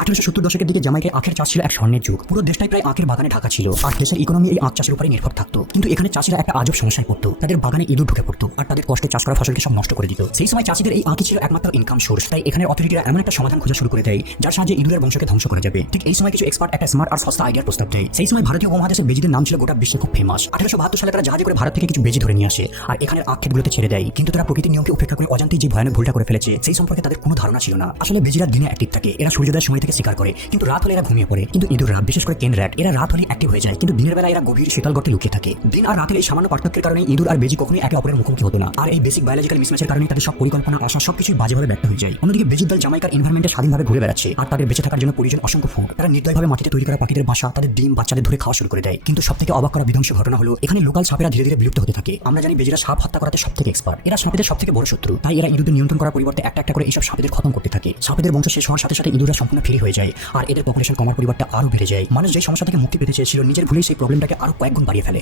1870 দশকের দিকে জামাইকায় আখের চাষ ছিল এক স্বর্ণের যুগ। পুরো দেশটাই প্রায় আখের বাগানে ঢাকা ছিল, আর দেশের ইকোনমি এই আখ চাষের উপরে নির্ভর থাকতো। কিন্তু এখানে চাষিরা একটা আজব সমস্যায় পড়তো, তাদের বাগানে ইঁদুর ঢুকে পড়তো আর তাদের কষ্টে চাষ করা ফসলকে সব নষ্ট করে দিত। সেই সময় চাষিদের এই আখই ছিল একমাত্র ইনকাম সোর্স। তাই এখানের অথরিটিরা এমন একটা সমাধান খোঁজা শুরু করে দেয় যার সাহায্যে ইঁদুরের বংশকে ধ্বংস করে যাবে। ঠিক এই সময় কিছু এক্সপার্ট একটা স্মার্ট আর সস্তা আইডিয়ার প্রস্তাব দেয়। সেই সময় ভারতীয় উপমহাদেশের বেজিদের নাম ছিল গোটা বিশ্বে খুব ফেমাস। 1872 সালে তারা জাহাজে করে ভারত থেকে কিছু বেজি ধরে নিয়ে আসে আর এখানের আখ ক্ষেতগুলোতে ছেড়ে দেয়। কিন্তু তারা প্রকৃতির নিয়মকে উপেক্ষা করে অজান্তেই যে ভয়ানক ভুলটা করে ফেলেছে সেই সম্পর্কে তাদের কোনো ধারণা ছিল না। আসলে বেজিরা দিনে অ্যাক্টিভ থাকে, এরা সূর্যোদয়ের সময় থেকে শিকার করে, কিন্তু রাত হলে এরা ঘুমিয়ে পড়ে। কিন্তু ইঁদুররা, বিশেষ করে কেন র্যাট, এরা রাত হলে অ্যাক্টিভ হয়ে যায়, কিন্তু দিনের বেলা এরা গভীর শীতল গর্তে লুকিয়ে থাকে। দিন আর রাতের এই সামান্য পার্থক্যের কারণে ইঁদুর আর বেজি কখনোই একে অপরের মুখোমুখি হতো না, আর এই বেসিক বায়োলজিক্যাল মিসম্যাচের কারণে তাদের সব পরিকল্পনা আশা সবকিছুই বাজেভাবে ব্যর্থ হয়ে যায়। অন্যদিকে বেজির দল জামাইকার এনভায়রনমেন্টে স্বাধীনভাবে ঘুরে বেড়াচ্ছে, আর তাদের বেঁচে থাকার জন্য প্রয়োজন অসংখ্য ফুড। তারা নির্দয়ভাবে মাটিতে তৈরি করা পাখিদের বাসা, তাদের ডিম বাচ্চাদের ধরে খাওয়া শুরু করে দেয়। কিন্তু সবথেকে অবাক করা বিধ্বংসী ঘটনা হলো এখানে লোকাল সাপেরা ধীরে ধীরে বিলুপ্ত হতে থাকে। আমরা জানি বেজিরা সাপ হত্যা করাতে সবথেকে এক্সপার্ট, এরা সাপেদের সবথেকে বড় শত্রু। তাই এরা ইঁদুরদের নিয়ন্ত্রণ করার পরিবর্তে একটা একটা করে এইসব সাপেদের খতম করতে থাকে। সাপেদের বংশ শেষ হওয়ার সাথে সাথে ইঁদুররা সম্পূর্ণ ফ্রি হয়ে যায়, আর এদের পপুলেশন কমার পরিবর্তে আরো বেড়ে যায়। মানুষ যে সমস্যা থেকে মুক্তি পেতে চেয়েছিল নিজের ভুলেই সেই প্রবলেমটাকে আরো কয়েক গুণ বাড়িয়ে ফেলে।